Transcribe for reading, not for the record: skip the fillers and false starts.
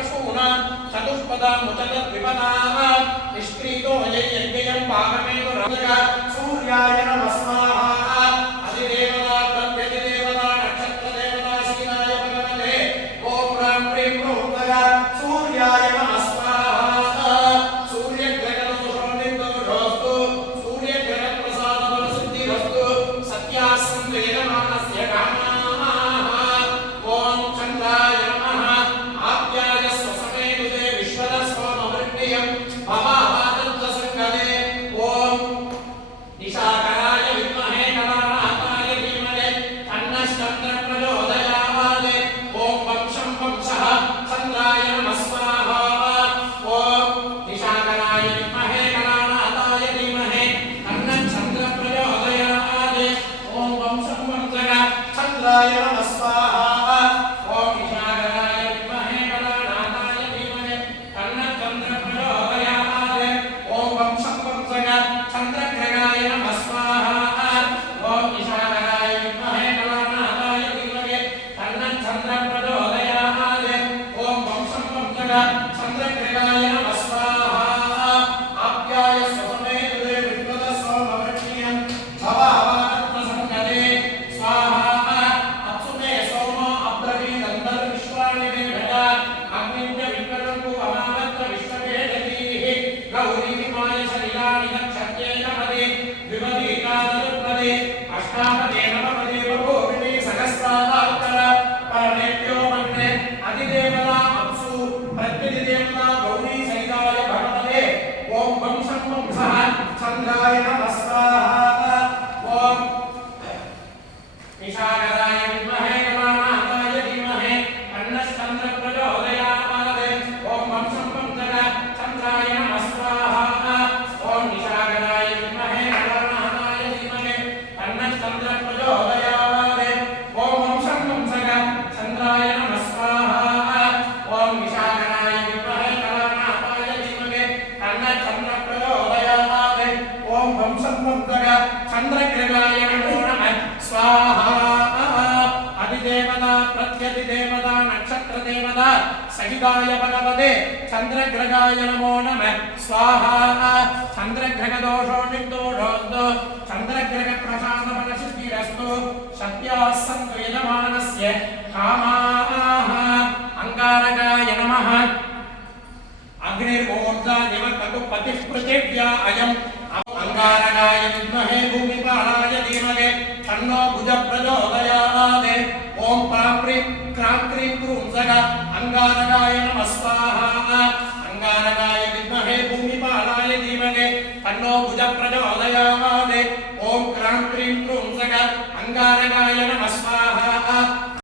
पशूना चतुष्पदा मुचतद्विपदा निष्क्रीतो यज्ञयं भागमेव रजगा सूर्याय नमः स्वाहा अधिदेवता प्रत्यधिदेवता नक्षत्रदेवता शिवाय भगवते ओम राम प्रेम प्रोक्तगा सूर्याय नमः स्वाहा सूर्यग्रहदोषोनिर्दोषोऽस्तु सूर्यग्रहप्रसादबलसिद्धिरस्तु सत्यासंवेदमानस्य कामाः ओम चन्द्राय नमः आप्याय स्वसमेनुदे विश्वदस्वमवृण्यं भवावादत्तसङ्गदे ओम निशाकराय विद्महे कलानाथाय धीमहि तन्नश्चन्द्रप्रचोदयात् ओम वंशं वंशः चन्द्राय नमः स्वाहा ओम निशाकराय विद्महे कलानाथाय धीमहि तन्नश्चन्द्रप्रचोदयात् ओम वंशं वंशः चन्द्राय नमः स्वाहा ओम निशाकराय विद्महे कलानाथाय धीमहि तन्नश्चन्द्रप्रचोदयात् ओम वंशं वंशः चन्द्रग्रहाय नमः स्वाहा ओम निशाकराय विद्महे कलानाथाय धीमहि तन्नश्चन्द्रप्रचोदयात् ओम वंशं वंशः चन्द्रग्रहाय नमः स्वाहा आप्याय स्वसमेनुदे विश्वदस्वमवृण्यं भवावादत्तसङ्गदे स्वाहा अप्सुते सोमो अब्रवीदन्तर्विश्वाणि मेघया अग्निं च विश्वदन्तु अमावत्र विश्ववेदतीः गौरीमाय शरीराणि गच्छत्येन पदे द्विपदीकादरुपदे अष्टापदे नवपदे बभूविने सहस्रादात्तर परमेभ्यो मन्ये अधिदेवता अप्सु प्रत्यधिदेवता गौरी सहिताय भगवते ओम वंशं वंशः चन्द्राय नमः स्वाहा ओम निशाकराय विद्महे कलानाथाय धीमहि तन्नश्चन्द्रप्रचोदयात् ओम वंशं वंशः चन्द्राय नमः स्वाहा ओम निशाकराय विद्महे कलानाथाय धीमहि तन्नश्चन्द्रप्रचोदयात् ओम वंशं वंशः चन्द्राय नमः स्वाहा ओम निशाकराय विद्महे कलानाथाय धीमहि तन्नश्चन्द्रप्रचोदयात् ओम वंशं वंशः चन्द्रग्रहाय नमो नमः स्वाहा अधिदेवता प्रत्यधिदेवता नक्षत्रदेवता सहिताय भगवते चन्द्रग्रहाय नमो नमः स्वाहा चन्द्रग्रहदोषो निर्दोषोऽस्तु चन्द्रग्रहप्रसादबलसिद्धिरस्तु सत्याः सन्तु यजमानस्य कामाः अंगारकाय नमः अग्निर्मोर्धादिवकटुपतिः पृथिव्या अयम् अंगारकाय विद्महे भूमिपालाय धीमहि तन्नो भुजः प्रचोदयात् ओम प्राप्रीं क्रान्त्रीं क्रूंसः अंगारकाय नमः स्वाहा अंगारकाय विद्महे भूमिपालाय धीमहि तन्नो भुजः प्रचोदयात् ओम क्रान्त्रीं क्रूंसः अंगारकाय नमः स्वाहा